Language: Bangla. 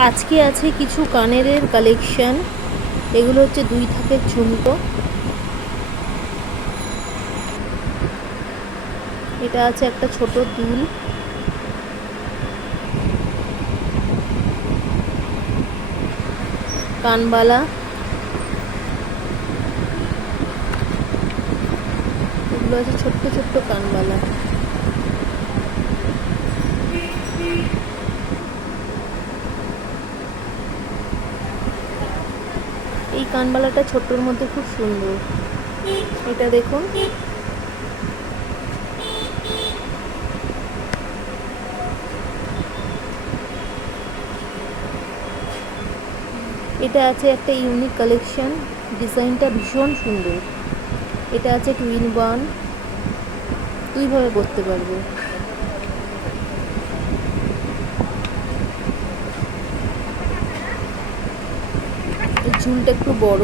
আজকে আছে কিছু কানের কালেকশন। এগুলো হচ্ছে 2 ধাপের ঝুমকো। এটা আছে একটা ছোট দুল, কানবালা। এগুলো আছে ছোট্ট ছোট্ট কানবালা। এই কানবালাটা ছোট্টর মধ্যে খুব সুন্দর। এটা দেখুন, এটা আছে একটা ইউনিক কালেকশন। ডিজাইনটা ভীষণ সুন্দর। এটা আছে টুইন ওয়ান, দুইভাবে পরতে পারবে। এই ঝুলটা একটু বড়।